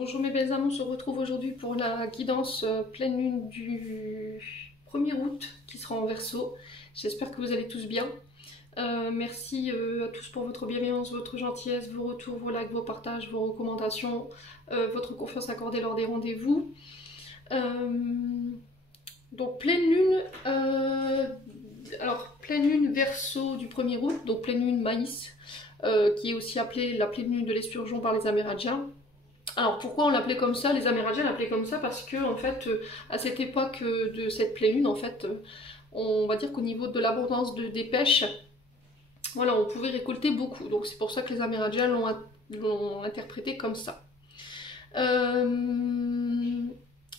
Bonjour mes belles âmes, on se retrouve aujourd'hui pour la guidance pleine lune du 1er août qui sera en Verseau. J'espère que vous allez tous bien. Merci à tous pour votre bienveillance, votre gentillesse, vos retours, vos likes, vos partages, vos recommandations, votre confiance accordée lors des rendez-vous. Donc pleine lune, pleine lune Verseau du 1er août, donc pleine lune maïs, qui est aussi appelée la pleine lune de l'esturgeon par les Amérindiens. Alors pourquoi on l'appelait comme ça? Les Amérindiens l'appelaient comme ça parce que en fait, à cette époque de cette pleine lune, en fait, on va dire qu'au niveau de l'abondance des pêches, voilà, on pouvait récolter beaucoup. Donc c'est pour ça que les Amérindiens l'ont interprété comme ça.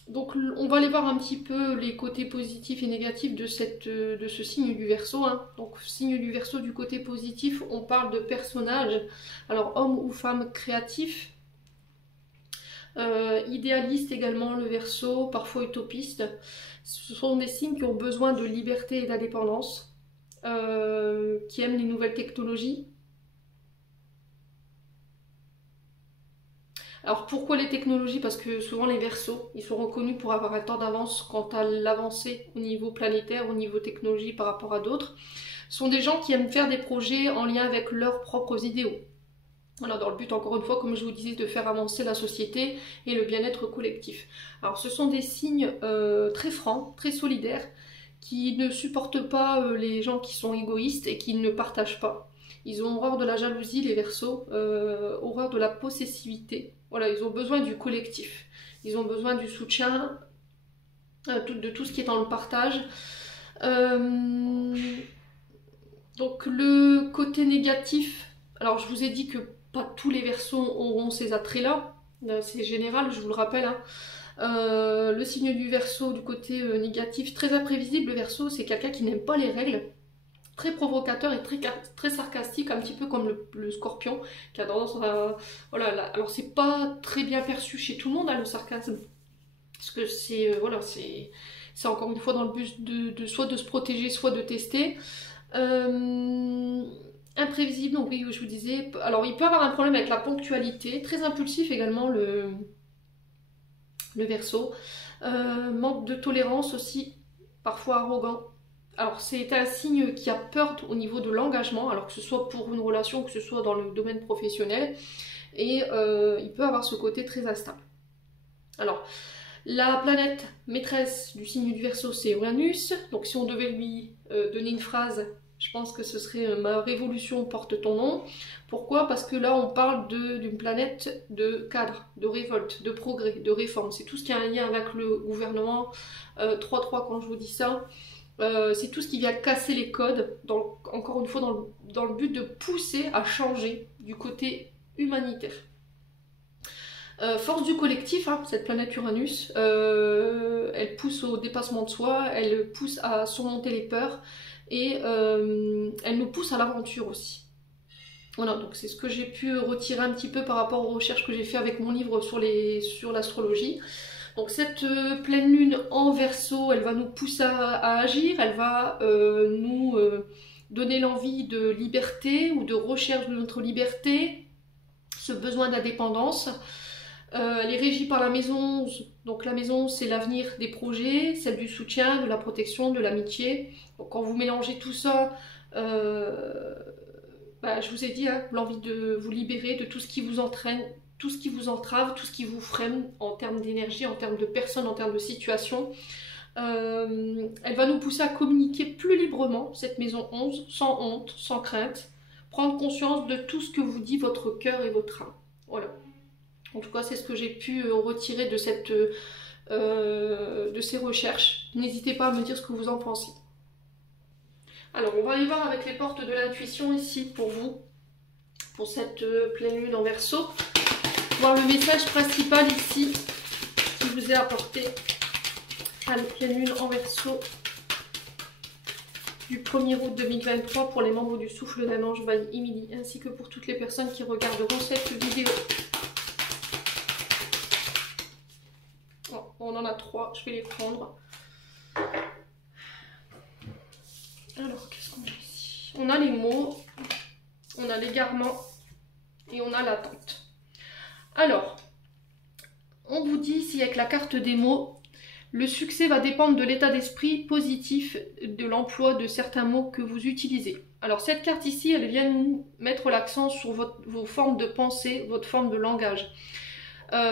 Donc on va aller voir un petit peu les côtés positifs et négatifs de ce signe du Verseau. Hein. Donc signe du Verseau, du côté positif, on parle de personnages, alors homme ou femme créatif. Idéaliste également le Verseau, parfois utopiste. Ce sont des signes qui ont besoin de liberté et d'indépendance, qui aiment les nouvelles technologies. Alors pourquoi les technologies? Parce que souvent les Verseaux, ils sont reconnus pour avoir un temps d'avance quant à l'avancée au niveau planétaire, au niveau technologie par rapport à d'autres. Ce sont des gens qui aiment faire des projets en lien avec leurs propres idéaux. Voilà, dans le but, encore une fois, comme je vous disais, de faire avancer la société et le bien-être collectif. Alors, ce sont des signes très francs, très solidaires, qui ne supportent pas les gens qui sont égoïstes et qui ne partagent pas. Ils ont horreur de la jalousie, les Verseaux, horreur de la possessivité. Voilà, ils ont besoin du collectif. Ils ont besoin du soutien, de tout ce qui est dans le partage. Donc, le côté négatif, alors je vous ai dit que pas tous les Verseaux auront ces attraits-là, c'est général, je vous le rappelle. Hein. Le signe du Verseau, du côté négatif, très imprévisible, le Verseau, c'est quelqu'un qui n'aime pas les règles, très provocateur et très sarcastique, un petit peu comme le Scorpion, qui a tendance à... Voilà, là, alors c'est pas très bien perçu chez tout le monde, hein, le sarcasme, parce que c'est voilà, c'est encore une fois dans le but de soit de se protéger, soit de tester. Imprévisible, donc oui, je vous disais. Alors, il peut avoir un problème avec la ponctualité, très impulsif également le Verseau. Manque de tolérance aussi, parfois arrogant. Alors, c'est un signe qui a peur au niveau de l'engagement, alors que ce soit pour une relation, que ce soit dans le domaine professionnel, et il peut avoir ce côté très instable. Alors, la planète maîtresse du signe du Verseau, c'est Uranus. Donc, si on devait lui donner une phrase, je pense que ce serait ma révolution porte ton nom. Pourquoi? Parce que là, on parle d'une planète de cadre, de révolte, de progrès, de réforme. C'est tout ce qui a un lien avec le gouvernement. 3-3, quand je vous dis ça, c'est tout ce qui vient casser les codes, encore une fois, dans le but de pousser à changer du côté humanitaire. Force du collectif, hein, cette planète Uranus, elle pousse au dépassement de soi, elle pousse à surmonter les peurs, et elle nous pousse à l'aventure aussi. Voilà, donc c'est ce que j'ai pu retirer un petit peu par rapport aux recherches que j'ai fait avec mon livre sur l'astrologie. Donc cette pleine lune en Verseau, elle va nous pousser à agir, elle va nous donner l'envie de liberté ou de recherche de notre liberté, ce besoin d'indépendance. Elle est régie par la maison 11. Donc la maison, c'est l'avenir des projets, celle du soutien, de la protection, de l'amitié. Donc quand vous mélangez tout ça, je vous ai dit, hein, l'envie de vous libérer de tout ce qui vous entraîne, tout ce qui vous entrave, tout ce qui vous freine en termes d'énergie, en termes de personnes, en termes de situation. Elle va nous pousser à communiquer plus librement, cette maison 11, sans honte, sans crainte. Prendre conscience de tout ce que vous dit votre cœur et votre âme. Voilà. En tout cas, c'est ce que j'ai pu retirer de ces recherches. N'hésitez pas à me dire ce que vous en pensez. Alors, on va aller voir avec les portes de l'intuition ici pour vous, pour cette pleine lune en Verseau. Voir le message principal ici qui vous est apporté à la pleine lune en Verseau du 1er août 2023 pour les membres du Souffle d'un Ange by Emily, ainsi que pour toutes les personnes qui regarderont cette vidéo. On en a 3, je vais les prendre. Alors, qu'est-ce qu'on a ici? On a les mots, on a l'égarement et on a l'attente. Alors, vous dit ici avec la carte des mots, le succès va dépendre de l'état d'esprit positif de l'emploi de certains mots que vous utilisez. Alors cette carte ici, elle vient nous mettre l'accent sur vos formes de pensée, votre forme de langage.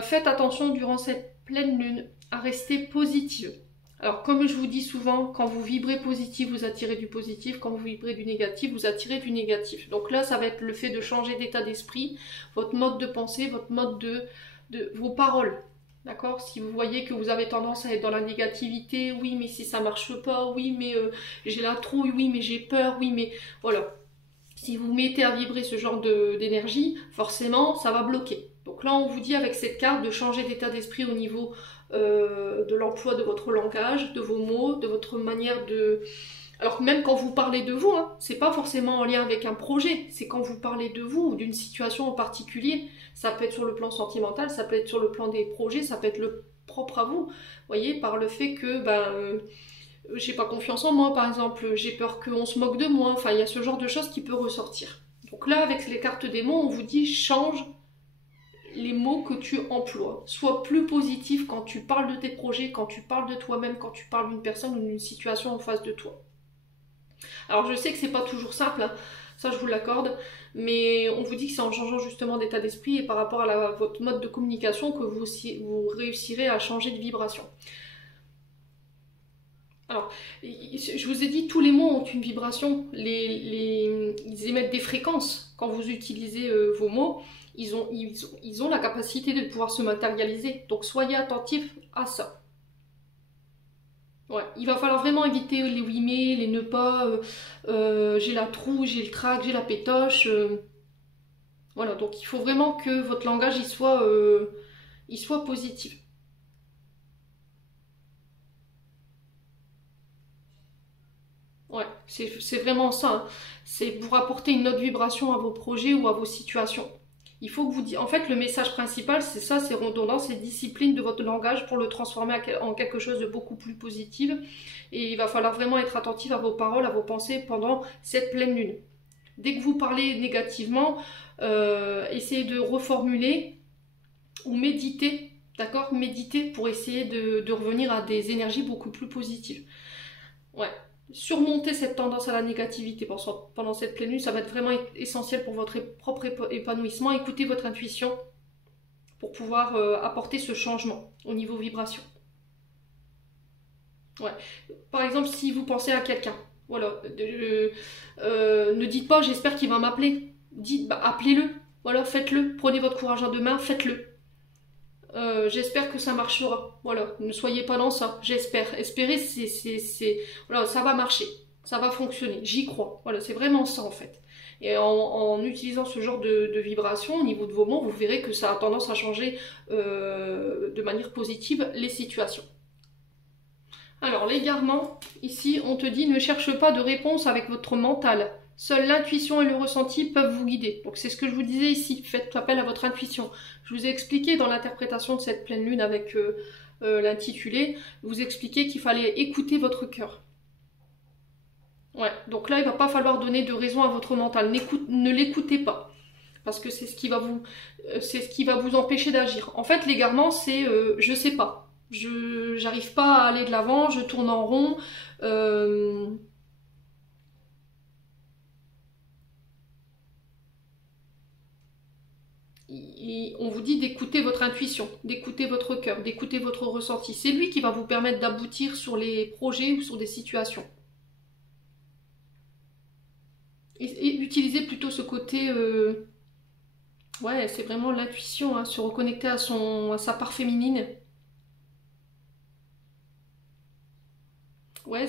Faites attention durant cette pleine lune à rester positive. Alors comme je vous dis souvent, quand vous vibrez positif, vous attirez du positif. Quand vous vibrez du négatif, vous attirez du négatif. Donc là, ça va être le fait de changer d'état d'esprit, votre mode de pensée, votre mode de vos paroles. D'accord? Si vous voyez que vous avez tendance à être dans la négativité, oui mais si ça marche pas, oui mais j'ai la trouille, oui mais j'ai peur, oui mais voilà. Si vous mettez à vibrer ce genre d'énergie, forcément ça va bloquer. Donc là on vous dit avec cette carte de changer d'état d'esprit au niveau de l'emploi de votre langage, de vos mots, de votre manière de... Alors même quand vous parlez de vous, hein, c'est pas forcément en lien avec un projet, c'est quand vous parlez de vous ou d'une situation en particulier. Ça peut être sur le plan sentimental, ça peut être sur le plan des projets, ça peut être le propre à vous. Vous voyez, par le fait que j'ai pas confiance en moi par exemple, j'ai peur qu'on se moque de moi, enfin il y a ce genre de choses qui peut ressortir. Donc là avec les cartes des mots, on vous dit change les mots que tu emploies. Sois plus positif quand tu parles de tes projets, quand tu parles de toi-même, quand tu parles d'une personne ou d'une situation en face de toi. Alors je sais que c'est pas toujours simple, hein, ça je vous l'accorde, mais on vous dit que c'est en changeant justement d'état d'esprit et par rapport à votre mode de communication que vous réussirez à changer de vibration. Alors, je vous ai dit, tous les mots ont une vibration, ils émettent des fréquences. Quand vous utilisez vos mots, ils ont la capacité de pouvoir se matérialiser. Donc soyez attentifs à ça. Ouais, il va falloir vraiment éviter les oui mais, les ne pas, j'ai la trouille, j'ai le trac, j'ai la pétoche. Voilà, donc il faut vraiment que votre langage il soit positif. Ouais, c'est vraiment ça, hein. C'est pour apporter une autre vibration à vos projets ou à vos situations. Il faut que vous en fait, le message principal, c'est ça, c'est redondant, c'est discipline de votre langage pour le transformer en quelque chose de beaucoup plus positif. Et il va falloir vraiment être attentif à vos paroles, à vos pensées pendant cette pleine lune. Dès que vous parlez négativement, essayez de reformuler ou méditer, d'accord? Méditer pour essayer de revenir à des énergies beaucoup plus positives. Ouais. Surmonter cette tendance à la négativité pendant cette pleine lune, ça va être vraiment essentiel pour votre propre épanouissement. Écoutez votre intuition pour pouvoir apporter ce changement au niveau vibration. Ouais. Par exemple, si vous pensez à quelqu'un, voilà, ne dites pas j'espère qu'il va m'appeler. Dites appelez-le, voilà, faites-le, prenez votre courage en deux mains, faites-le. J'espère que ça marchera. Voilà, ne soyez pas dans ça. J'espère. Espérer, voilà, ça va marcher, ça va fonctionner. J'y crois. Voilà, c'est vraiment ça en fait. Et en utilisant ce genre de vibration au niveau de vos mots, vous verrez que ça a tendance à changer de manière positive les situations. Alors l'égarement, ici on te dit ne cherche pas de réponse avec votre mental. Seule l'intuition et le ressenti peuvent vous guider. Donc c'est ce que je vous disais ici, faites appel à votre intuition. Je vous ai expliqué dans l'interprétation de cette pleine lune avec l'intitulé, vous expliquer qu'il fallait écouter votre cœur. Ouais, donc là il ne va pas falloir donner de raison à votre mental, ne l'écoutez pas. Parce que c'est ce qui va vous empêcher d'agir. En fait l'égarement c'est je sais pas. J'arrive pas à aller de l'avant, je tourne en rond. On vous dit d'écouter votre intuition, d'écouter votre cœur, d'écouter votre ressenti. C'est lui qui va vous permettre d'aboutir sur les projets ou sur des situations. Et utiliser plutôt ce côté... ouais, c'est vraiment l'intuition, hein, se reconnecter à sa part féminine. Ouais,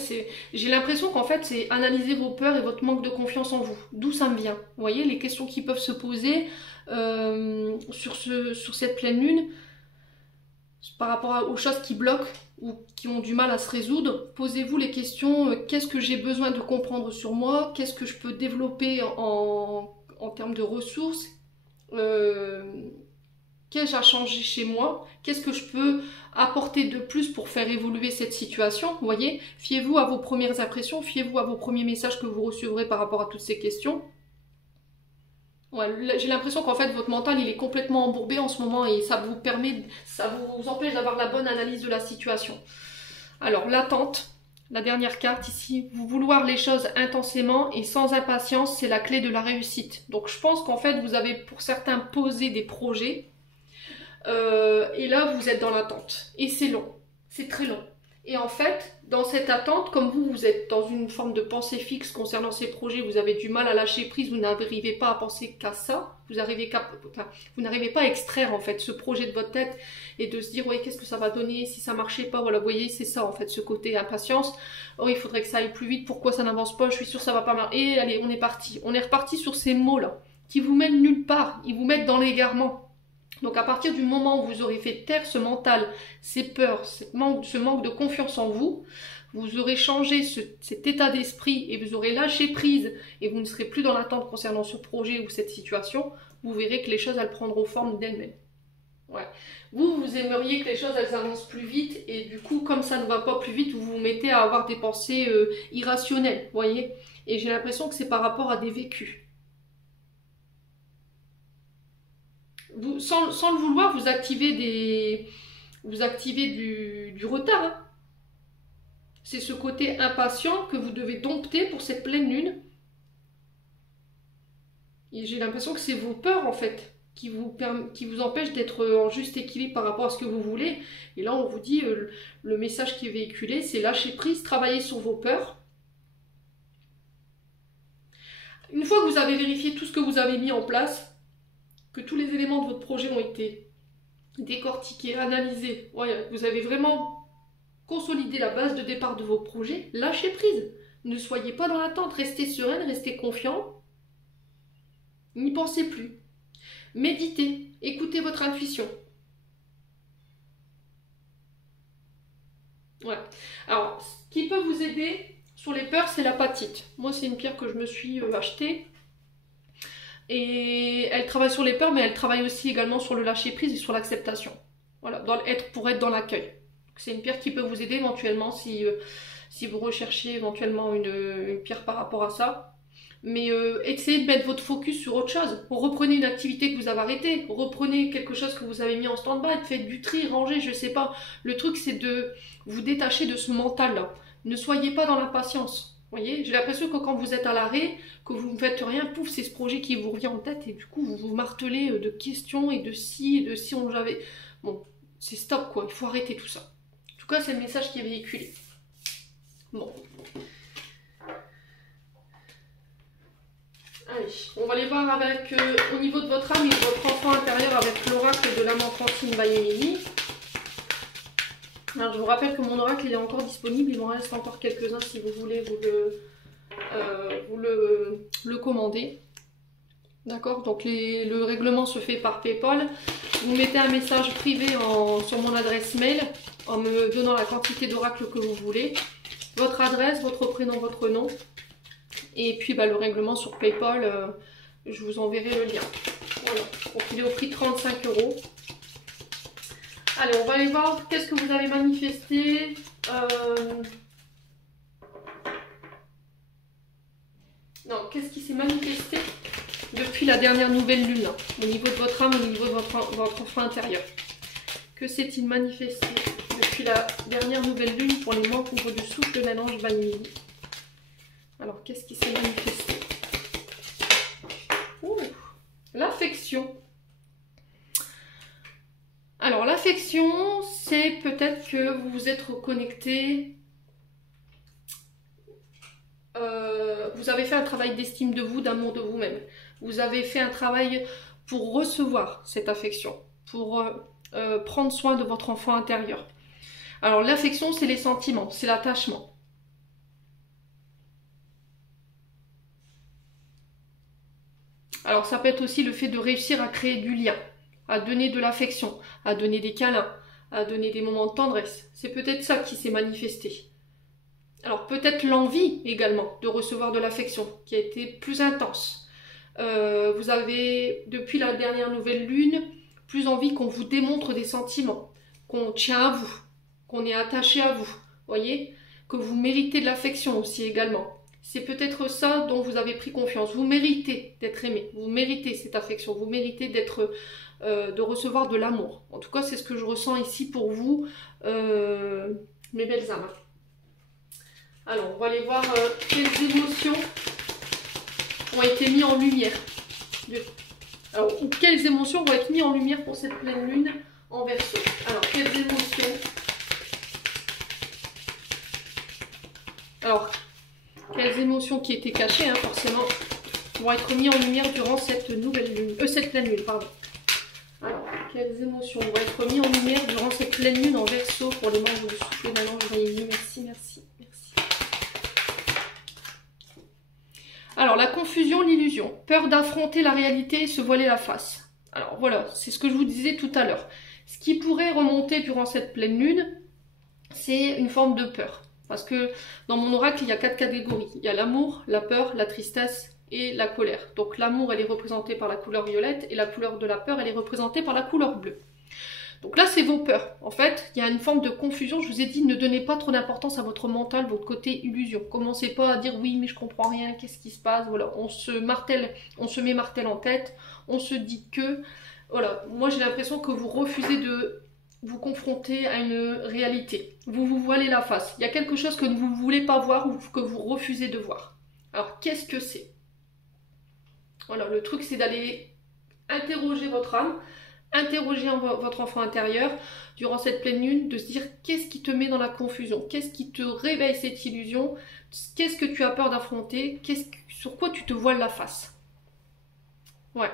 j'ai l'impression qu'en fait, c'est analyser vos peurs et votre manque de confiance en vous. D'où ça me vient. Vous voyez, les questions qui peuvent se poser sur cette pleine lune, par rapport aux choses qui bloquent ou qui ont du mal à se résoudre, posez-vous les questions, qu'est-ce que j'ai besoin de comprendre sur moi? Qu'est-ce que je peux développer en termes de ressources? Qu'ai-je à changer chez moi? Qu'est-ce que je peux apporter de plus pour faire évoluer cette situation? Vous voyez, fiez-vous à vos premières impressions, fiez-vous à vos premiers messages que vous recevrez par rapport à toutes ces questions. Ouais, j'ai l'impression qu'en fait votre mental il est complètement embourbé en ce moment et ça vous empêche d'avoir la bonne analyse de la situation. Alors l'attente, la dernière carte ici, vous vouloir les choses intensément et sans impatience, c'est la clé de la réussite. Donc je pense qu'en fait vous avez pour certains posé des projets et là vous êtes dans l'attente et c'est long, c'est très long. Et en fait, dans cette attente, comme vous êtes dans une forme de pensée fixe concernant ces projets, vous avez du mal à lâcher prise, vous n'arrivez pas à penser qu'à ça, vous n'arrivez pas à extraire en fait ce projet de votre tête et de se dire oui qu'est-ce que ça va donner si ça marchait pas, voilà vous voyez c'est ça en fait ce côté impatience, oh il faudrait que ça aille plus vite, pourquoi ça n'avance pas, je suis sûre que ça va pas marcher, et allez on est parti, on est reparti sur ces mots là qui vous mènent nulle part, ils vous mettent dans l'égarement. Donc à partir du moment où vous aurez fait taire ce mental, ces peurs, ce manque de confiance en vous, vous aurez changé cet état d'esprit et vous aurez lâché prise et vous ne serez plus dans l'attente concernant ce projet ou cette situation, vous verrez que les choses elles prendront forme d'elles-mêmes. Ouais. Vous aimeriez que les choses elles avancent plus vite et du coup comme ça ne va pas plus vite, vous vous mettez à avoir des pensées irrationnelles, voyez. Et j'ai l'impression que c'est par rapport à des vécus. Sans le vouloir, vous activez du retard. Hein. C'est ce côté impatient que vous devez dompter pour cette pleine lune. Et j'ai l'impression que c'est vos peurs en fait qui vous empêchent d'être en juste équilibre par rapport à ce que vous voulez. Et là, on vous dit, le message qui est véhiculé, c'est lâcher prise, travailler sur vos peurs. Une fois que vous avez vérifié tout ce que vous avez mis en place, que tous les éléments de votre projet ont été décortiqués, analysés, ouais, vous avez vraiment consolidé la base de départ de vos projets, lâchez prise. Ne soyez pas dans l'attente, restez sereine, restez confiant. N'y pensez plus. Méditez, écoutez votre intuition. Ouais. Alors, ce qui peut vous aider sur les peurs, c'est l'apatite. Moi, c'est une pierre que je me suis achetée. Et elle travaille sur les peurs, mais elle travaille aussi également sur le lâcher prise et sur l'acceptation. Voilà, pour être dans l'accueil. C'est une pierre qui peut vous aider éventuellement si vous recherchez éventuellement une pierre par rapport à ça. Mais essayez de mettre votre focus sur autre chose. Reprenez une activité que vous avez arrêtée. Reprenez quelque chose que vous avez mis en stand-by. Faites du tri, rangez, je sais pas. Le truc, c'est de vous détacher de ce mental-là. Ne soyez pas dans l'impatience. Vous voyez, j'ai l'impression que quand vous êtes à l'arrêt, que vous ne faites rien, pouf, c'est ce projet qui vous revient en tête et du coup vous vous martelez de questions et de si on j'avais. Bon, c'est stop quoi, il faut arrêter tout ça. En tout cas, c'est le message qui est véhiculé. Bon. Allez, on va aller voir avec, au niveau de votre âme et de votre enfant intérieur avec l'oracle de l'âme enfantine by Emily. Alors, je vous rappelle que mon oracle il est encore disponible, il m'en reste encore quelques-uns si vous voulez vous le commander. D'accord, donc le règlement se fait par PayPal. Vous mettez un message privé sur mon adresse mail en me donnant la quantité d'oracle que vous voulez, votre adresse, votre prénom, votre nom, et puis le règlement sur PayPal, je vous enverrai le lien. Voilà, donc il est au prix de 35 €. Allez, on va aller voir qu'est-ce que vous avez manifesté. Non, qu'est-ce qui s'est manifesté depuis la dernière nouvelle lune, hein, au niveau de votre âme, au niveau de votre enfant intérieur. Que s'est-il manifesté depuis la dernière nouvelle lune pour les membres du souffle de l'ange Vanille? Alors, qu'est-ce qui s'est manifesté? L'affection. Alors, l'affection, c'est peut-être que vous vous êtes reconnecté. Vous avez fait un travail d'estime de vous, d'amour de vous-même. Vous avez fait un travail pour recevoir cette affection, pour prendre soin de votre enfant intérieur. Alors, l'affection, c'est les sentiments, c'est l'attachement. Alors, ça peut être aussi le fait de réussir à créer du lien, à donner de l'affection, à donner des câlins, à donner des moments de tendresse. C'est peut-être ça qui s'est manifesté. Alors peut-être l'envie également de recevoir de l'affection qui a été plus intense. Vous avez, depuis la dernière nouvelle lune, plus envie qu'on vous démontre des sentiments, qu'on tient à vous, qu'on est attaché à vous, voyez, que vous méritez de l'affection aussi également, c'est peut-être ça dont vous avez pris confiance. Vous méritez d'être aimé, vous méritez cette affection, vous méritez d'être, de recevoir de l'amour. En tout cas, c'est ce que je ressens ici pour vous, mes belles âmes. Alors, on va aller voir quelles émotions ont été mises en lumière. Alors, ou quelles émotions vont être mises en lumière pour cette pleine lune en Verseau. Alors, quelles émotions? Alors, quelles émotions qui étaient cachées, hein, forcément, vont être mises en lumière durant cette nouvelle lune, cette pleine lune, pardon. Alors, quelles émotions vont être mises en lumière durant cette pleine lune en Verseau pour les membres du souffle d'un ange? Merci, merci, merci. Alors, la confusion, l'illusion, peur d'affronter la réalité et se voiler la face. Alors voilà, c'est ce que je vous disais tout à l'heure. Ce qui pourrait remonter durant cette pleine lune, c'est une forme de peur. Parce que dans mon oracle, il y a 4 catégories. Il y a l'amour, la peur, la tristesse et la colère. Donc l'amour, elle est représentée par la couleur violette et la couleur de la peur, elle est représentée par la couleur bleue. Donc là, c'est vos peurs. En fait, il y a une forme de confusion. Je vous ai dit, ne donnez pas trop d'importance à votre mental, votre côté illusion. Commencez pas à dire oui, mais je comprends rien, qu'est-ce qui se passe? Voilà, on se met martel en tête, on se dit que... Voilà, moi j'ai l'impression que vous refusez de vous confronter à une réalité. Vous vous voilez la face. Il y a quelque chose que vous ne voulez pas voir ou que vous refusez de voir. Alors, qu'est-ce que c'est? Voilà, le truc, c'est d'aller interroger votre âme, interroger votre enfant intérieur durant cette pleine lune, de se dire qu'est-ce qui te met dans la confusion, qu'est-ce qui te réveille cette illusion, qu'est-ce que tu as peur d'affronter, sur quoi tu te voiles la face. Ouais.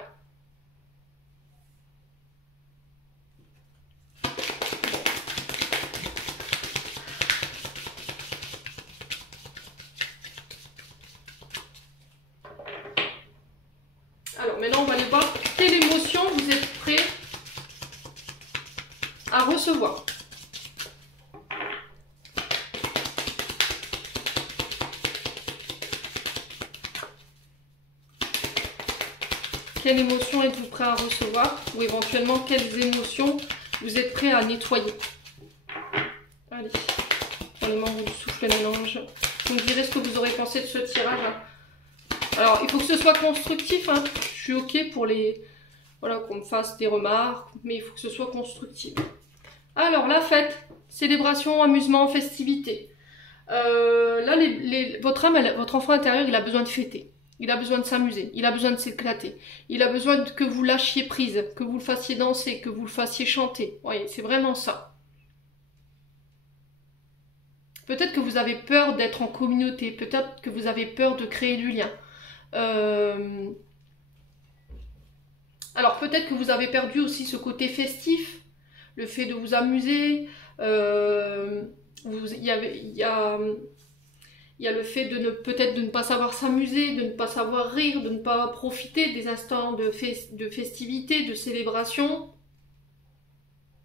Alors maintenant on va aller voir quelle émotion vous êtes prêt à recevoir. Quelle émotion êtes-vous prêt à recevoir? Ou éventuellement quelles émotions vous êtes prêt à nettoyer? Allez, pour les membres du souffle mélange, vous me direz ce que vous aurez pensé de ce tirage. Alors il faut que ce soit constructif, hein. Je suis ok pour les... Voilà, qu'on me fasse des remarques, mais il faut que ce soit constructif. Alors, la fête, célébration, amusement, festivité. Là, votre âme, votre enfant intérieur, il a besoin de fêter. Il a besoin de s'amuser, il a besoin de s'éclater. Il a besoin que vous lâchiez prise, que vous le fassiez danser, que vous le fassiez chanter. Vous voyez, c'est vraiment ça. Peut-être que vous avez peur d'être en communauté, peut-être que vous avez peur de créer du lien. Alors peut-être que vous avez perdu aussi ce côté festif, le fait de vous amuser, il y a le fait de peut-être de ne pas savoir s'amuser, de ne pas savoir rire, de ne pas profiter des instants de festivité, de célébration.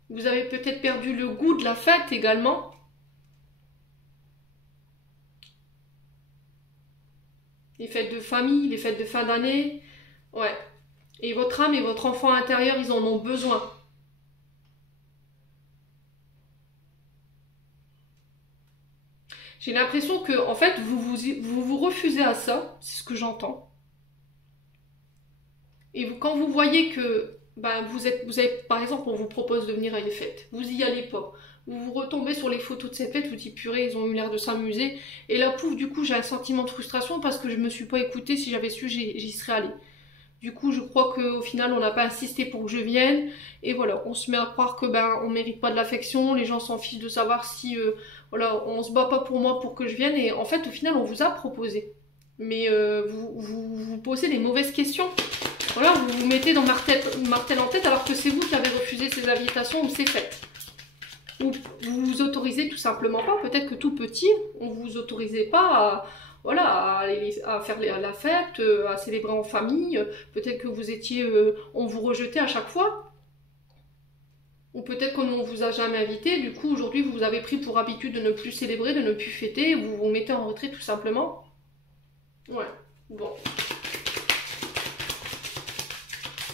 Vous avez peut-être perdu le goût de la fête également. Les fêtes de famille, les fêtes de fin d'année, ouais. Et votre âme et votre enfant intérieur, ils en ont besoin. J'ai l'impression que, en fait, vous refusez à ça, c'est ce que j'entends. Et quand vous voyez que, ben, vous avez, par exemple, on vous propose de venir à une fête, vous y allez pas. Vous retombez sur les photos de cette fête, vous dites purée, ils ont eu l'air de s'amuser. Et là, pouf, du coup, j'ai un sentiment de frustration parce que je me suis pas écoutée. Si j'avais su, j'y serais allée. Du coup, je crois qu'au final, on n'a pas insisté pour que je vienne. Et voilà, on se met à croire que ben, on mérite pas de l'affection. Les gens s'en fichent de savoir si, voilà, on se bat pas pour moi pour que je vienne. Et en fait, au final, on vous a proposé. Mais vous posez les mauvaises questions. Voilà, vous vous mettez dans martel en tête alors que c'est vous qui avez refusé ces invitations ou ces fêtes. Ou vous vous autorisez tout simplement pas. Peut-être que tout petit, on vous autorisait pas à faire la fête, à célébrer en famille. Peut-être que vous étiez, on vous rejetait à chaque fois. Ou peut-être qu'on ne vous a jamais invité. Du coup, aujourd'hui, vous avez pris pour habitude de ne plus célébrer, de ne plus fêter. Vous vous mettez en retrait tout simplement. Ouais, bon.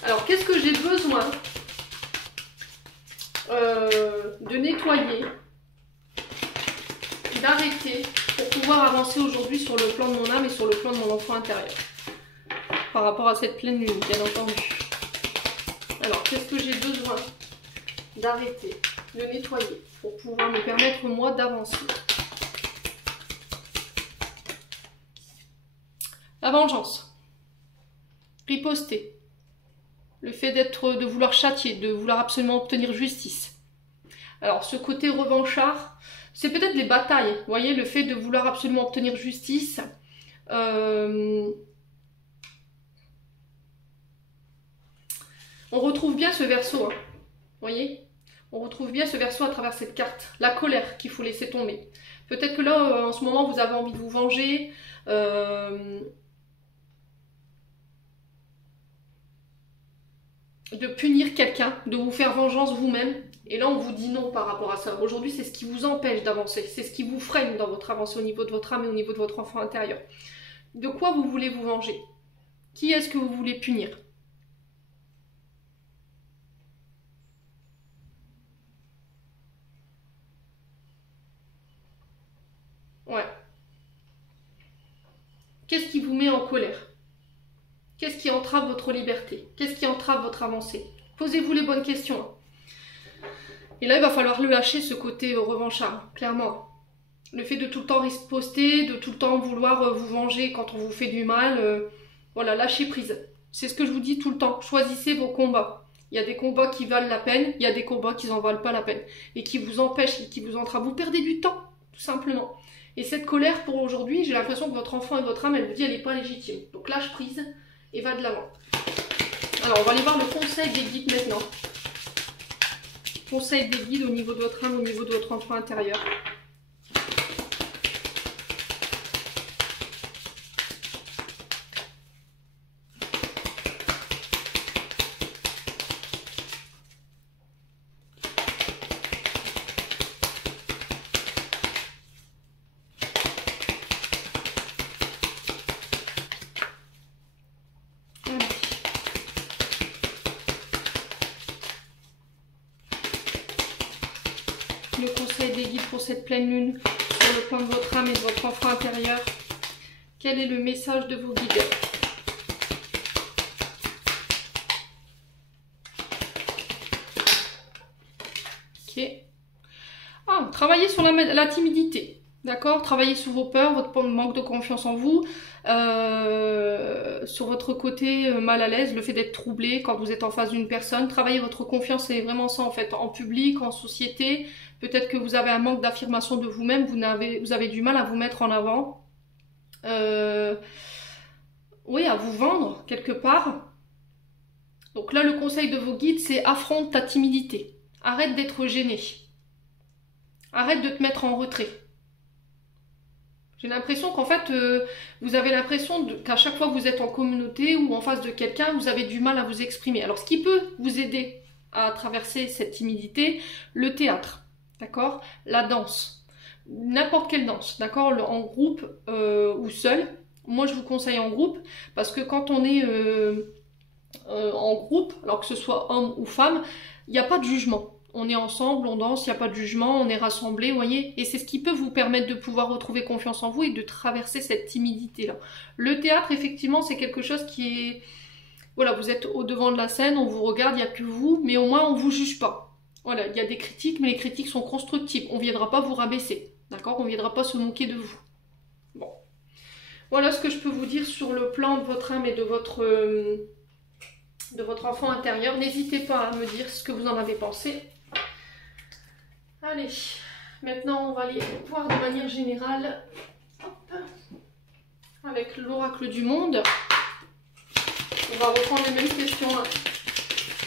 Alors, qu'est-ce que j'ai besoin de nettoyer, d'arrêter pour pouvoir avancer aujourd'hui sur le plan de mon âme et sur le plan de mon enfant intérieur. Par rapport à cette pleine lune, bien entendu. Alors, qu'est-ce que j'ai besoin d'arrêter, de nettoyer, pour pouvoir me permettre, moi, d'avancer? La vengeance. Riposter. Le fait de vouloir châtier, de vouloir absolument obtenir justice. Alors, ce côté revanchard, c'est peut-être les batailles. Vous voyez, le fait de vouloir absolument obtenir justice. On retrouve bien ce verso. Hein. Vous voyez, on retrouve bien ce verso à travers cette carte. La colère qu'il faut laisser tomber. Peut-être que là, en ce moment, vous avez envie de vous venger. De punir quelqu'un, de vous faire vengeance vous-même. Et là, on vous dit non par rapport à ça. Aujourd'hui, c'est ce qui vous empêche d'avancer. C'est ce qui vous freine dans votre avancée au niveau de votre âme et au niveau de votre enfant intérieur. De quoi vous voulez vous venger? Qui est-ce que vous voulez punir? Ouais. Qu'est-ce qui vous met en colère? Qu'est-ce qui entrave votre liberté? Qu'est-ce qui entrave votre avancée? Posez-vous les bonnes questions. Et là, il va falloir le lâcher, ce côté revanchard, clairement. Le fait de tout le temps riposter, de tout le temps vouloir vous venger quand on vous fait du mal. Voilà, lâchez prise. C'est ce que je vous dis tout le temps. Choisissez vos combats. Il y a des combats qui valent la peine, il y a des combats qui n'en valent pas la peine. Et qui vous empêchent, et qui vous entravent. Vous perdez du temps, tout simplement. Et cette colère, pour aujourd'hui, j'ai l'impression que votre enfant et votre âme, elle vous dit, elle n'est pas légitime. Donc lâche prise. Et va de l'avant. Alors, on va aller voir le conseil des guides maintenant. Conseil des guides au niveau de votre âme, au niveau de votre enfant intérieur. Le conseil des guides pour cette pleine lune sur le plan de votre âme et de votre enfant intérieur. Quel est le message de vos guides? Ok. Ah, travaillez sur la timidité. D'accord? Travaillez sur vos peurs, votre manque de confiance en vous, sur votre côté mal à l'aise, le fait d'être troublé quand vous êtes en face d'une personne. Travaillez votre confiance, c'est vraiment ça en fait, en public, en société. Peut-être que vous avez un manque d'affirmation de vous-même, vous avez du mal à vous mettre en avant. Oui, à vous vendre quelque part. Donc là, le conseil de vos guides, c'est affronte ta timidité. Arrête d'être gêné. Arrête de te mettre en retrait. J'ai l'impression qu'en fait, vous avez l'impression qu'à chaque fois que vous êtes en communauté ou en face de quelqu'un, vous avez du mal à vous exprimer. Alors, ce qui peut vous aider à traverser cette timidité, le théâtre, d'accord? La danse, n'importe quelle danse, d'accord? En groupe ou seul. Moi, je vous conseille en groupe parce que quand on est en groupe, alors que ce soit homme ou femme, il n'y a pas de jugement. On est ensemble, on danse, il n'y a pas de jugement, on est rassemblés, vous voyez. Et c'est ce qui peut vous permettre de pouvoir retrouver confiance en vous et de traverser cette timidité-là. Le théâtre, effectivement, c'est quelque chose qui est... Voilà, vous êtes au devant de la scène, on vous regarde, il n'y a que vous, mais au moins on ne vous juge pas. Voilà, il y a des critiques, mais les critiques sont constructives. On ne viendra pas vous rabaisser, d'accord? On ne viendra pas se moquer de vous. Bon. Voilà ce que je peux vous dire sur le plan de votre âme et de votre enfant intérieur. N'hésitez pas à me dire ce que vous en avez pensé. Allez, maintenant on va aller voir de manière générale, hop, avec l'oracle du monde. On va reprendre les mêmes questions.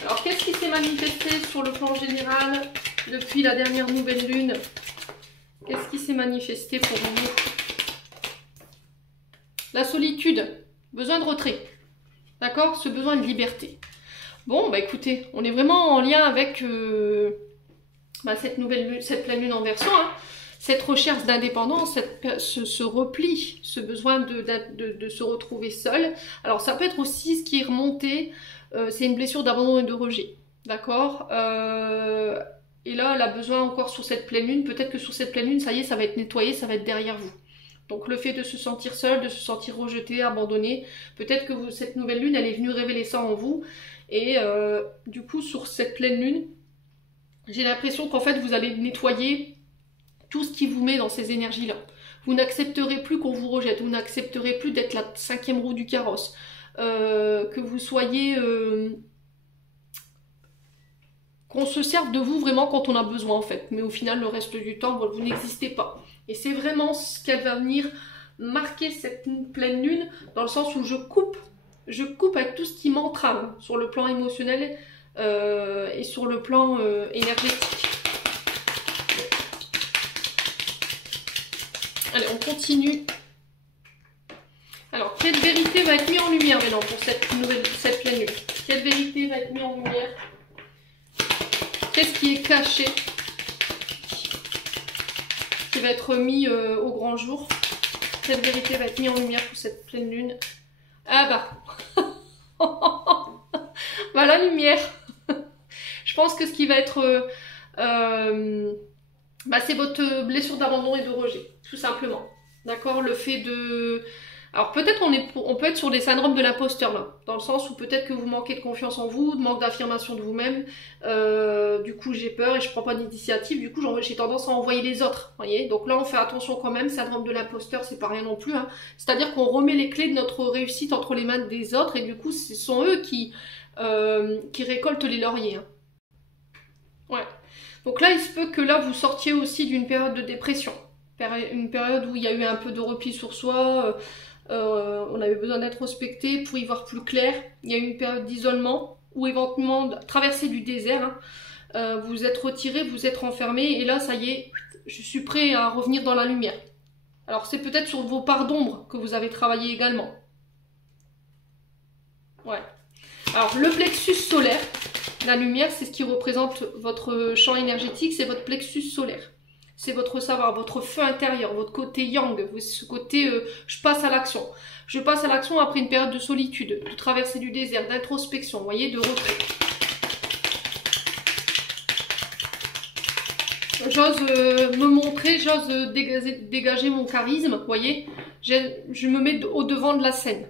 Alors, qu'est-ce qui s'est manifesté sur le plan général depuis la dernière nouvelle lune? Qu'est-ce qui s'est manifesté pour vous? La solitude, besoin de retrait, d'accord? Ce besoin de liberté. Bon, bah écoutez, on est vraiment en lien avec... cette pleine lune en version, hein, cette recherche d'indépendance, ce repli, ce besoin de se retrouver seul. Alors ça peut être aussi ce qui est remonté, c'est une blessure d'abandon et de rejet, d'accord? Et là, elle a besoin encore sur cette pleine lune, peut-être que sur cette pleine lune, ça y est, ça va être nettoyé, ça va être derrière vous. Donc le fait de se sentir seul, de se sentir rejeté, abandonné, peut-être que cette nouvelle lune, elle est venue révéler ça en vous. Et du coup, sur cette pleine lune, j'ai l'impression qu'en fait, vous allez nettoyer tout ce qui vous met dans ces énergies-là. Vous n'accepterez plus qu'on vous rejette, vous n'accepterez plus d'être la 5e roue du carrosse, que vous soyez... qu'on se serve de vous vraiment quand on a besoin en fait. Mais au final, le reste du temps, vous n'existez pas. Et c'est vraiment ce qu'elle va venir marquer cette pleine lune, dans le sens où je coupe avec tout ce qui m'entrave sur le plan émotionnel et sur le plan énergétique. Allez, on continue. Alors, quelle vérité va être mise en lumière maintenant pour cette pleine lune? Quelle vérité va être mise en lumière? Qu'est-ce qui est caché, qui va être mis au grand jour? Quelle vérité va être mise en lumière pour cette pleine lune? Ah bah bah la lumière. Je pense que ce qui va être c'est votre blessure d'abandon et de rejet, tout simplement. D'accord? Le fait de... Alors peut-être on peut être sur des syndromes de l'imposteur là, dans le sens où peut-être que vous manquez de confiance en vous, de manque d'affirmation de vous-même, du coup j'ai peur et je prends pas d'initiative, du coup j'ai tendance à envoyer les autres, voyez. Donc là on fait attention quand même, syndrome de l'imposteur c'est pas rien non plus, hein. C'est-à-dire qu'on remet les clés de notre réussite entre les mains des autres et du coup ce sont eux qui récoltent les lauriers, hein. Ouais. Donc là il se peut que là vous sortiez aussi d'une période de dépression, une période où il y a eu un peu de repli sur soi, on avait besoin d'introspecter pour y voir plus clair. Il y a eu une période d'isolement ou éventuellement traversée du désert, hein. Vous êtes retiré, vous êtes renfermé et là ça y est, je suis prêt à revenir dans la lumière. Alors c'est peut-être sur vos parts d'ombre que vous avez travaillé également. Ouais. Alors le plexus solaire, la lumière c'est ce qui représente votre champ énergétique, c'est votre plexus solaire. C'est votre savoir, votre feu intérieur, votre côté yang, ce côté je passe à l'action. Je passe à l'action après une période de solitude, de traversée du désert, d'introspection, vous voyez, de retrait. J'ose me montrer, j'ose dégager mon charisme, vous voyez. Je me mets au devant de la scène.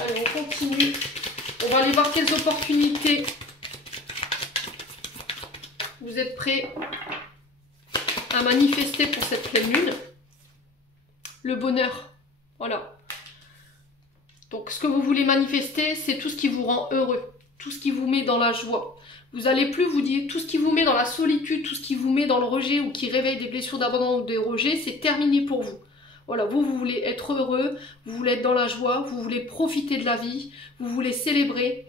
Allez, on continue. On va aller voir quelles opportunités vous êtes prêts à manifester pour cette pleine lune. Le bonheur, voilà. Donc ce que vous voulez manifester, c'est tout ce qui vous rend heureux, tout ce qui vous met dans la joie. Vous allez plus vous dire tout ce qui vous met dans la solitude, tout ce qui vous met dans le rejet ou qui réveille des blessures d'abandon ou des rejets, c'est terminé pour vous. Voilà, vous voulez être heureux, vous voulez être dans la joie, vous voulez profiter de la vie, vous voulez célébrer.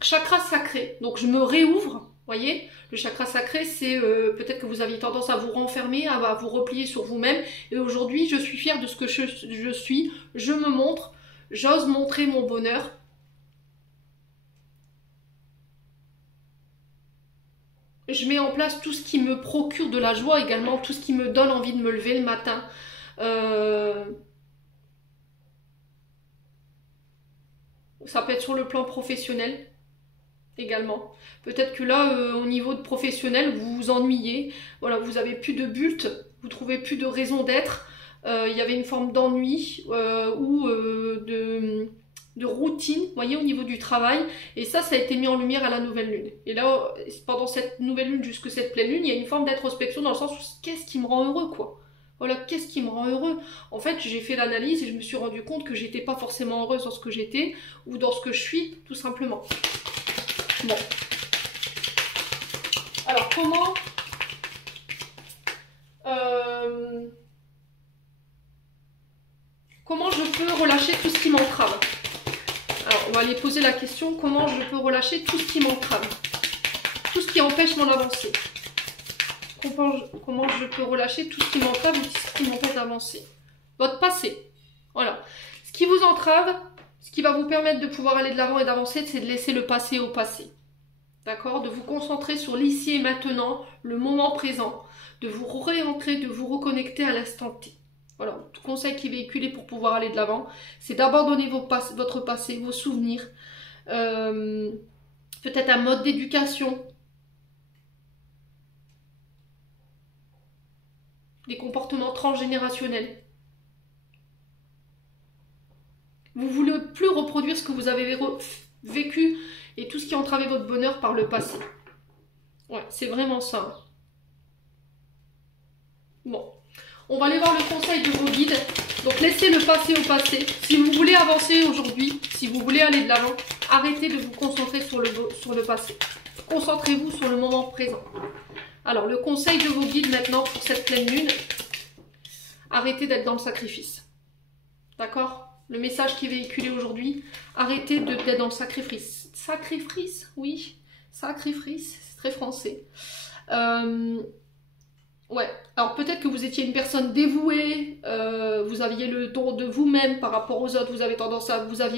Chakra sacré, donc je me réouvre. Voyez, le chakra sacré, c'est peut-être que vous aviez tendance à vous renfermer, à vous replier sur vous-même. Et aujourd'hui, je suis fière de ce que je suis. Je me montre, j'ose montrer mon bonheur. Je mets en place tout ce qui me procure de la joie également, tout ce qui me donne envie de me lever le matin. Ça peut être sur le plan professionnel également. Peut-être que là, au niveau de professionnel, vous vous ennuyez, voilà, vous avez plus de but, vous trouvez plus de raison d'être, il y avait une forme d'ennui ou de routine, vous voyez, au niveau du travail, et ça a été mis en lumière à la nouvelle lune. Et là, pendant cette nouvelle lune jusque cette pleine lune, il y a une forme d'introspection dans le sens où qu'est-ce qui me rend heureux, quoi. Voilà, qu'est-ce qui me rend heureux? En fait, j'ai fait l'analyse et je me suis rendu compte que j'étais pas forcément heureuse dans ce que j'étais ou dans ce que je suis, tout simplement. Bon. Alors, comment je peux relâcher tout ce qui m'entrave? Alors, on va aller poser la question, comment je peux relâcher tout ce qui m'entrave? Tout ce qui empêche mon avancée. Comment je peux relâcher tout ce qui m'entrave ou ce qui m'empêche d'avancer? Votre passé. Voilà. Ce qui vous entrave, ce qui va vous permettre de pouvoir aller de l'avant et d'avancer, c'est de laisser le passé au passé. D'accord? De vous concentrer sur l'ici et maintenant, le moment présent, de vous réancrer, de vous reconnecter à l'instant T. Voilà, le conseil qui est véhiculé pour pouvoir aller de l'avant, c'est d'abandonner votre passé, vos souvenirs, peut-être un mode d'éducation, des comportements transgénérationnels. Vous ne voulez plus reproduire ce que vous avez vécu et tout ce qui a entravé votre bonheur par le passé. Ouais, c'est vraiment ça. Bon, on va aller voir le conseil de vos guides. Donc laissez le passé au passé. Si vous voulez avancer aujourd'hui, si vous voulez aller de l'avant, arrêtez de vous concentrer sur le passé. Concentrez-vous sur le moment présent. Alors, le conseil de vos guides maintenant pour cette pleine lune, arrêtez d'être dans le sacrifice. D'accord? Le message qui est véhiculé aujourd'hui, arrêtez d'être dans le sacrifice. Sacrifice, oui. Sacrifice, c'est très français. Ouais, alors peut-être que vous étiez une personne dévouée, vous aviez le don de vous-même par rapport aux autres, vous aviez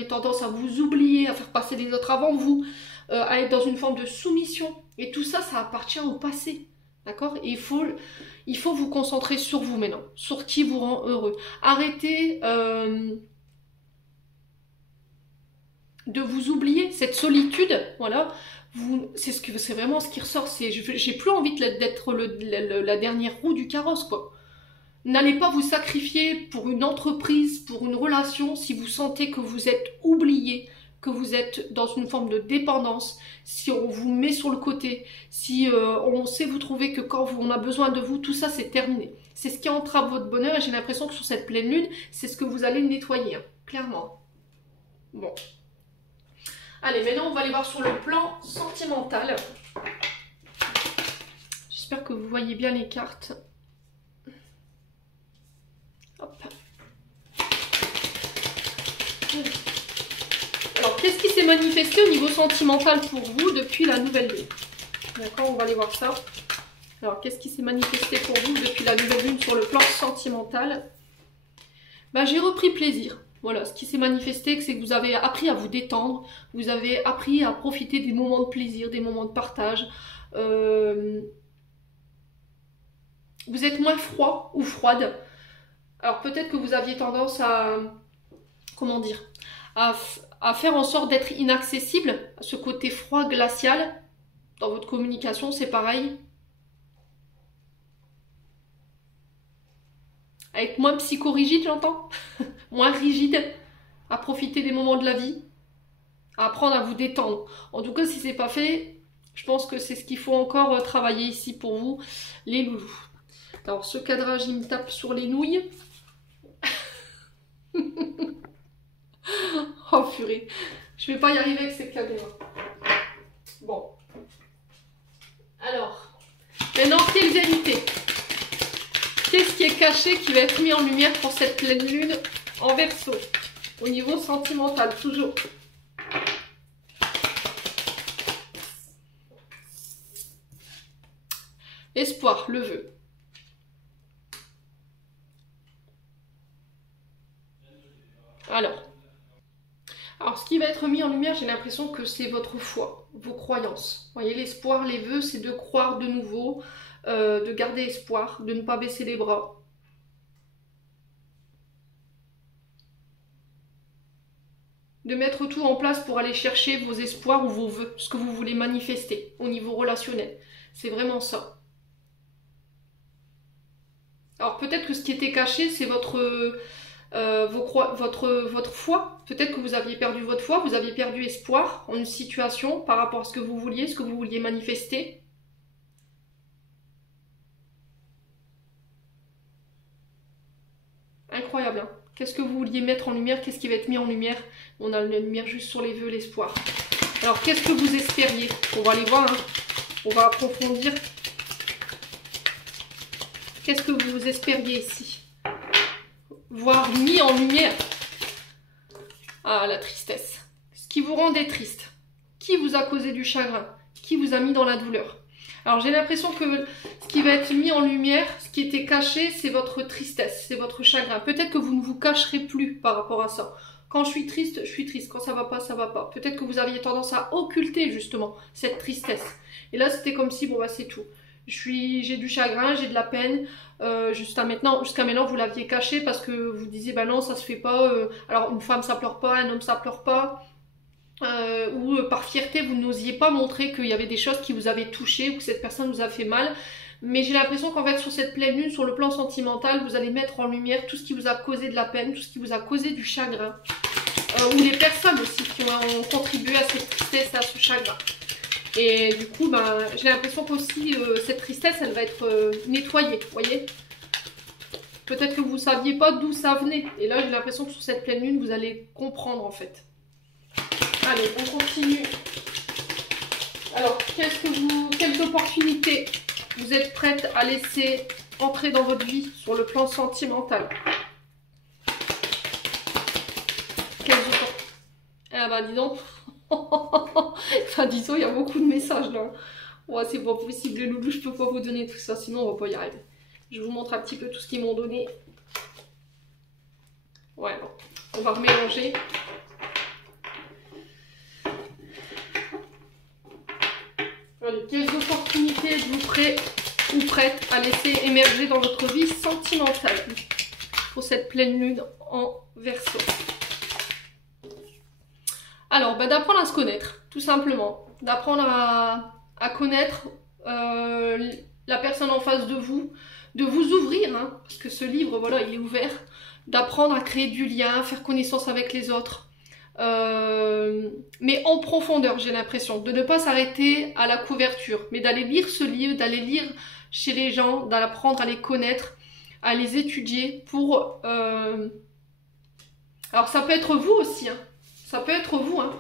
tendance à vous oublier, à faire passer les autres avant vous, à être dans une forme de soumission. Et tout ça, ça appartient au passé. D'accord? Et il faut vous concentrer sur vous maintenant, sur ce qui vous rend heureux. Arrêtez de vous oublier, cette solitude, voilà. C'est vraiment ce qui ressort. J'ai plus envie d'être la dernière roue du carrosse, quoi. N'allez pas vous sacrifier pour une entreprise, pour une relation, si vous sentez que vous êtes oublié, que vous êtes dans une forme de dépendance, si on vous met sur le côté, si on sait vous trouver que quand on a besoin de vous, tout ça c'est terminé. C'est ce qui entrave votre bonheur et j'ai l'impression que sur cette pleine lune, c'est ce que vous allez nettoyer, hein, clairement. Bon. Allez, maintenant on va aller voir sur le plan sentimental. J'espère que vous voyez bien les cartes. Hop. Alors, qu'est-ce qui s'est manifesté au niveau sentimental pour vous depuis la nouvelle lune? D'accord, on va aller voir ça. Alors, qu'est-ce qui s'est manifesté pour vous depuis la nouvelle lune sur le plan sentimental? Ben, j'ai repris plaisir. Voilà, ce qui s'est manifesté, c'est que vous avez appris à vous détendre, vous avez appris à profiter des moments de plaisir, des moments de partage. Vous êtes moins froid ou froide. Alors peut-être que vous aviez tendance à, comment dire, à faire en sorte d'être inaccessible, ce côté froid glacial. Dans votre communication, c'est pareil. À être moins psychorigide, j'entends. Moins rigide, à profiter des moments de la vie, à apprendre à vous détendre. En tout cas, si c'est pas fait, je pense que c'est ce qu'il faut encore travailler ici pour vous, les loulous. Alors, ce cadrage, il me tape sur les nouilles. Oh, purée. Je vais pas y arriver avec ces caméras. Bon. Alors, maintenant, quelle vérité? Qu'est-ce qui est caché, qui va être mis en lumière pour cette pleine lune en Verseau? Au niveau sentimental, toujours. Espoir, le vœu. Alors, ce qui va être mis en lumière, j'ai l'impression que c'est votre foi, vos croyances. Vous voyez, l'espoir, les vœux, c'est de croire de nouveau, de garder espoir, de ne pas baisser les bras. De mettre tout en place pour aller chercher vos espoirs ou vos vœux, ce que vous voulez manifester au niveau relationnel. C'est vraiment ça. Alors peut-être que ce qui était caché, c'est votre foi. Peut-être que vous aviez perdu votre foi, vous aviez perdu espoir en une situation par rapport à ce que vous vouliez manifester. Incroyable, hein? Qu'est-ce que vous vouliez mettre en lumière? Qu'est-ce qui va être mis en lumière? On a la lumière juste sur les vœux, l'espoir. Alors, qu'est-ce que vous espériez? On va aller voir, hein. On va approfondir. Qu'est-ce que vous espériez ici? Voir mis en lumière. Ah, la tristesse. Ce qui vous rendait triste. Qui vous a causé du chagrin? Qui vous a mis dans la douleur? Alors j'ai l'impression que ce qui va être mis en lumière, ce qui était caché, c'est votre tristesse, c'est votre chagrin. Peut-être que vous ne vous cacherez plus par rapport à ça. Quand je suis triste, je suis triste. Quand ça va pas, ça va pas. Peut-être que vous aviez tendance à occulter justement cette tristesse. Et là, c'était comme si, bon bah c'est tout. J'ai du chagrin, j'ai de la peine. Jusqu'à maintenant, vous l'aviez caché parce que vous disiez, bah non, ça se fait pas. Alors une femme, ça pleure pas, un homme, ça pleure pas. Ou par fierté vous n'osiez pas montrer qu'il y avait des choses qui vous avaient touché ou que cette personne vous a fait mal, Mais j'ai l'impression qu'en fait sur cette pleine lune, sur le plan sentimental, vous allez mettre en lumière tout ce qui vous a causé de la peine, tout ce qui vous a causé du chagrin. Ou les personnes aussi qui ont contribué à cette tristesse, à ce chagrin. Et du coup, ben, j'ai l'impression qu'aussi cette tristesse, elle va être nettoyée, vous voyez. Peut-être que vous ne saviez pas d'où ça venait. Et là, j'ai l'impression que sur cette pleine lune, vous allez comprendre en fait. Allez, on continue. Alors, quelles opportunités vous êtes prête à laisser entrer dans votre vie sur le plan sentimental? Quelles opportunités? Ah bah dis donc. Enfin, disons, il y a beaucoup de messages là. Ouais, c'est pas possible, les loulous, je peux pas vous donner tout ça, sinon on va pas y arriver. Je vous montre un petit peu tout ce qu'ils m'ont donné. Ouais, bon. On va remélanger. Allez, quelles opportunités êtes-vous prêts ou prête à laisser émerger dans votre vie sentimentale pour cette pleine lune en Verseau? Alors, bah, d'apprendre à se connaître, tout simplement. D'apprendre à connaître la personne en face de vous ouvrir, hein, parce que ce livre, voilà, il est ouvert. D'apprendre à créer du lien, faire connaissance avec les autres. Mais en profondeur, j'ai l'impression. De ne pas s'arrêter à la couverture, mais d'aller lire ce livre, d'aller lire chez les gens, d'apprendre à les connaître, à les étudier pour... Alors, ça peut être vous aussi, hein. Ça peut être vous, hein.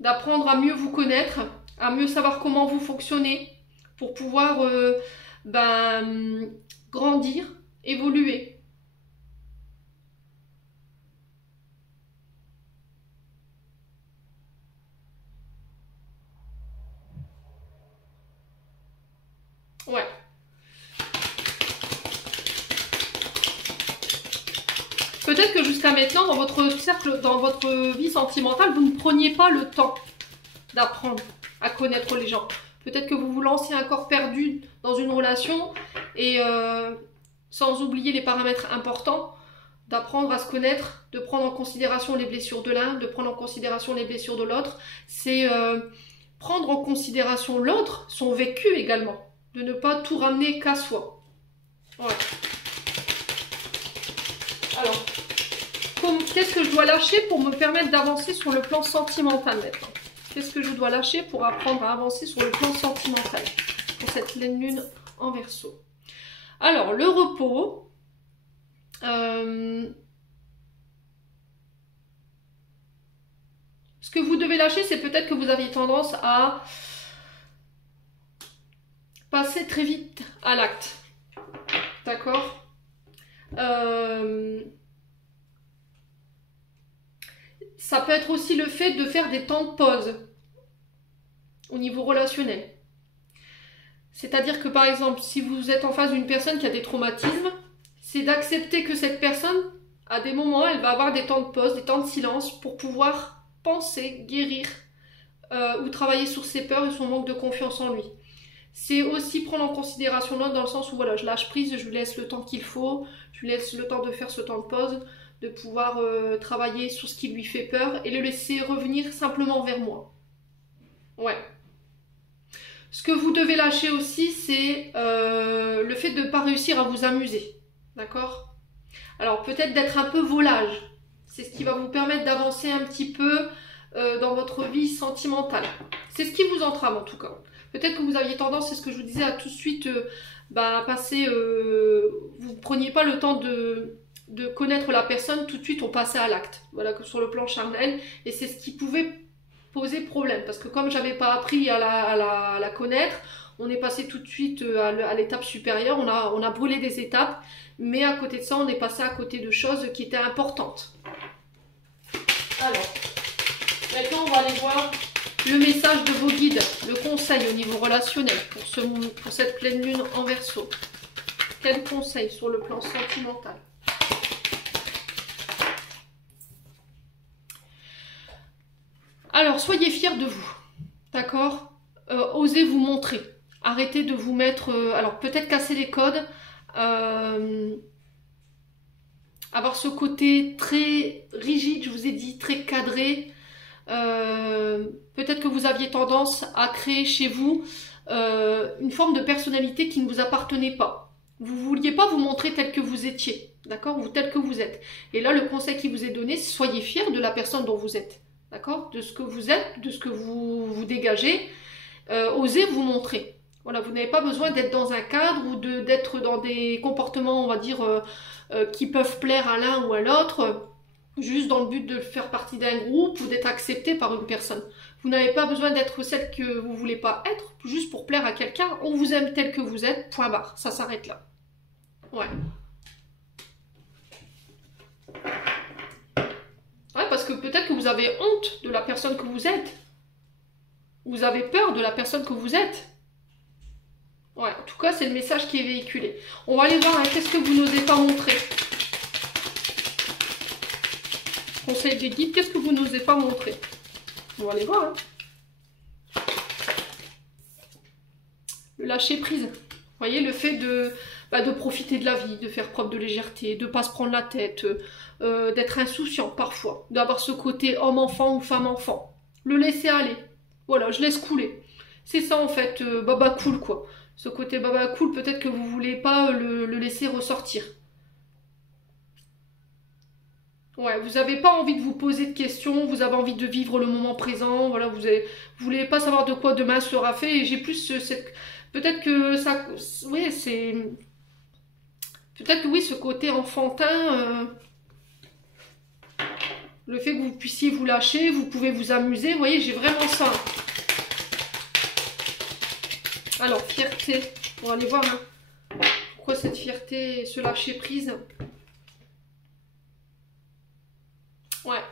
D'apprendre à mieux vous connaître, à mieux savoir comment vous fonctionnez pour pouvoir grandir, évoluer. Ouais. Peut-être que jusqu'à maintenant, dans votre cercle, dans votre vie sentimentale, vous ne preniez pas le temps d'apprendre à connaître les gens. Peut-être que vous vous lancez un corps perdu dans une relation et sans oublier les paramètres importants, d'apprendre à se connaître, de prendre en considération les blessures de l'un, de prendre en considération les blessures de l'autre. C'est prendre en considération l'autre, son vécu également, de ne pas tout ramener qu'à soi. Ouais. Alors, qu'est-ce que je dois lâcher pour me permettre d'avancer sur le plan sentimental maintenant? Qu'est-ce que je dois lâcher pour apprendre à avancer sur le plan sentimental pour cette pleine lune en Verseau? Alors, le repos. Ce que vous devez lâcher, c'est peut-être que vous aviez tendance à passer très vite à l'acte. D'accord? Ça peut être aussi le fait de faire des temps de pause au niveau relationnel. C'est-à-dire que par exemple, si vous êtes en face d'une personne qui a des traumatismes, c'est d'accepter que cette personne, à des moments, elle va avoir des temps de pause, des temps de silence pour pouvoir penser, guérir ou travailler sur ses peurs et son manque de confiance en lui. C'est aussi prendre en considération l'autre dans le sens où voilà, je lâche prise, je lui laisse le temps qu'il faut, je lui laisse le temps de faire ce temps de pause, de pouvoir travailler sur ce qui lui fait peur et le laisser revenir simplement vers moi. Ouais. Ce que vous devez lâcher aussi, c'est le fait de ne pas réussir à vous amuser. D'accord? Alors peut-être d'être un peu volage. C'est ce qui va vous permettre d'avancer un petit peu dans votre vie sentimentale. C'est ce qui vous entrave en tout cas. Peut-être que vous aviez tendance, c'est ce que je vous disais, à tout de suite passer... vous ne preniez pas le temps de connaître la personne, tout de suite on passait à l'acte. Voilà, que sur le plan charnel. Et c'est ce qui pouvait poser problème. Parce que comme j'avais pas appris à la connaître, on est passé tout de suite à l'étape supérieure. On a brûlé des étapes. Mais à côté de ça, on est passé à côté de choses qui étaient importantes. Alors, maintenant on va aller voir le message de vos guides, le conseil au niveau relationnel pour cette pleine lune en Verseau. Quel conseil sur le plan sentimental? Alors, soyez fiers de vous, d'accord? Osez vous montrer. Arrêtez de vous mettre... alors, peut-être casser les codes. Avoir ce côté très rigide, je vous ai dit, très cadré. Peut-être peut-être que vous aviez tendance à créer chez vous une forme de personnalité qui ne vous appartenait pas. Vous ne vouliez pas vous montrer tel que vous étiez, d'accord, ou tel que vous êtes. Et là, le conseil qui vous est donné, c'est soyez fiers de la personne dont vous êtes, d'accord, de ce que vous êtes, de ce que vous dégagez. Osez vous montrer. Voilà, vous n'avez pas besoin d'être dans un cadre ou d'être dans des comportements, on va dire, qui peuvent plaire à l'un ou à l'autre, juste dans le but de faire partie d'un groupe ou d'être accepté par une personne. Vous n'avez pas besoin d'être celle que vous ne voulez pas être, juste pour plaire à quelqu'un. On vous aime tel que vous êtes, point barre. Ça s'arrête là. Ouais. Ouais, parce que peut-être que vous avez honte de la personne que vous êtes. Vous avez peur de la personne que vous êtes. Ouais, en tout cas, c'est le message qui est véhiculé. On va aller voir, hein, qu'est-ce que vous n'osez pas montrer. Conseil des guides, qu'est-ce que vous n'osez pas montrer? On va aller voir. Hein. Le lâcher prise. Vous voyez, le fait de profiter de la vie, de faire preuve de légèreté, de ne pas se prendre la tête, d'être insouciant parfois, d'avoir ce côté homme-enfant ou femme-enfant. Le laisser aller. Voilà, je laisse couler. C'est ça en fait, baba cool quoi. Ce côté baba cool, peut-être que vous voulez pas le laisser ressortir. Ouais, vous n'avez pas envie de vous poser de questions, vous avez envie de vivre le moment présent, voilà, vous voulez pas savoir de quoi demain sera fait, et j'ai plus cette... Peut-être que ça... Oui, c'est... Peut-être que oui, ce côté enfantin... Le fait que vous puissiez vous lâcher, vous pouvez vous amuser, vous voyez, j'ai vraiment ça. Alors, fierté, on va aller voir hein. Pourquoi cette fierté, ce lâcher prise. Ouais,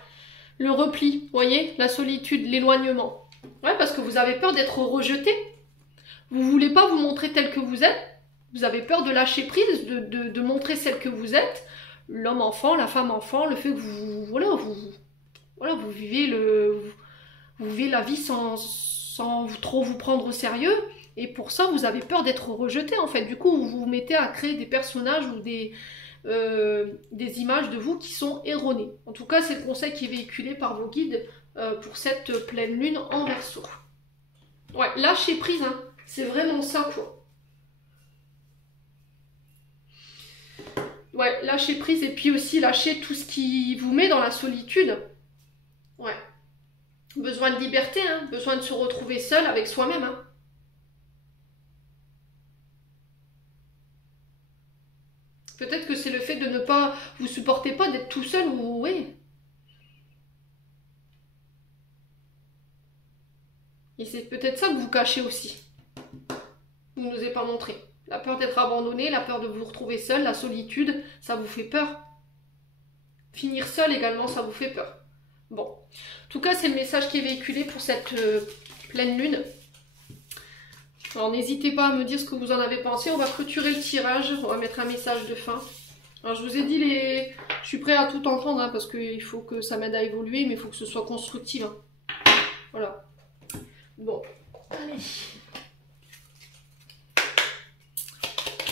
le repli, vous voyez, la solitude, l'éloignement. Ouais, parce que vous avez peur d'être rejeté. Vous ne voulez pas vous montrer tel que vous êtes. Vous avez peur de lâcher prise, de montrer celle que vous êtes. L'homme enfant, la femme enfant, le fait que vous vivez la vie sans trop vous prendre au sérieux. Et pour ça, vous avez peur d'être rejeté, en fait. Du coup, vous vous mettez à créer des personnages ou des images de vous qui sont erronées. En tout cas, c'est le conseil qui est véhiculé par vos guides pour cette pleine lune en Verseau. Ouais, lâcher prise, hein. C'est vraiment ça, quoi. Ouais, lâcher prise et puis aussi lâcher tout ce qui vous met dans la solitude. Ouais. Besoin de liberté, hein. Besoin de se retrouver seul avec soi-même, hein. Peut-être que c'est le fait de ne pas... Vous supportez pas d'être tout seul ou... Oui. Et c'est peut-être ça que vous cachez aussi. Vous n'osez pas montrer. La peur d'être abandonné, la peur de vous retrouver seul, la solitude, ça vous fait peur. Finir seul également, ça vous fait peur. Bon. En tout cas, c'est le message qui est véhiculé pour cette pleine lune. Alors n'hésitez pas à me dire ce que vous en avez pensé. On va clôturer le tirage. On va mettre un message de fin. Alors je vous ai dit je suis prêt à tout entendre hein, parce qu'il faut que ça m'aide à évoluer, mais il faut que ce soit constructif. Hein. Voilà. Bon. Allez.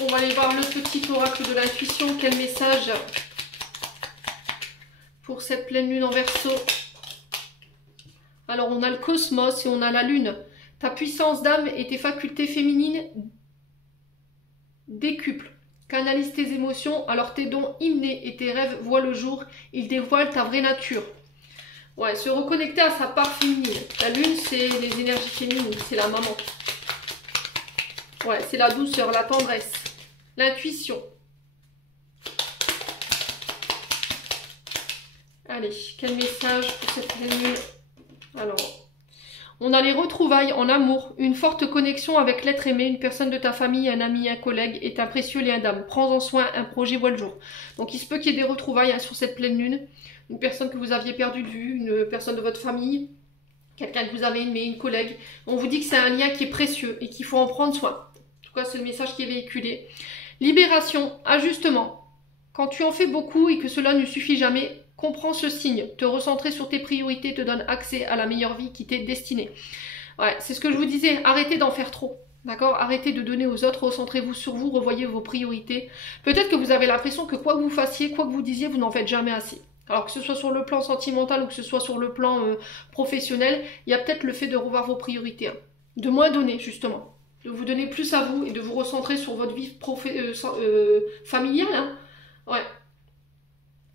On va aller voir le petit oracle de l'intuition. Quel message pour cette pleine lune en Verseau? Alors on a le cosmos et on a la lune. Ta puissance d'âme et tes facultés féminines décuplent. Canalise tes émotions, alors tes dons innés et tes rêves voient le jour. Ils dévoilent ta vraie nature. Ouais, se reconnecter à sa part féminine. La lune, c'est les énergies féminines, c'est la maman. Ouais, c'est la douceur, la tendresse, l'intuition. Allez, quel message pour cette pleine lune? Alors... On a les retrouvailles en amour, une forte connexion avec l'être aimé, une personne de ta famille, un ami, un collègue est un précieux lien d'âme. Prends-en soin, un projet voit le jour. Donc il se peut qu'il y ait des retrouvailles hein, sur cette pleine lune. Une personne que vous aviez perdu de vue, une personne de votre famille, quelqu'un que vous avez aimé, une collègue. On vous dit que c'est un lien qui est précieux et qu'il faut en prendre soin. En tout cas, c'est le message qui est véhiculé. Libération, ajustement. Quand tu en fais beaucoup et que cela ne suffit jamais, comprends ce signe. Te recentrer sur tes priorités te donne accès à la meilleure vie qui t'est destinée. Ouais, c'est ce que je vous disais. Arrêtez d'en faire trop. D'accord? Arrêtez de donner aux autres. Recentrez-vous sur vous. Revoyez vos priorités. Peut-être que vous avez l'impression que quoi que vous fassiez, quoi que vous disiez, vous n'en faites jamais assez. Alors que ce soit sur le plan sentimental ou que ce soit sur le plan professionnel, il y a peut-être le fait de revoir vos priorités, hein. De moins donner justement, de vous donner plus à vous et de vous recentrer sur votre vie familiale, hein. Ouais.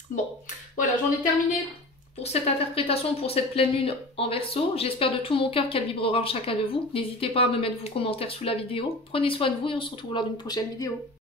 Bon, voilà, j'en ai terminé pour cette interprétation, pour cette pleine lune en Verseau. J'espère de tout mon cœur qu'elle vibrera en chacun de vous. N'hésitez pas à me mettre vos commentaires sous la vidéo. Prenez soin de vous et on se retrouve lors d'une prochaine vidéo.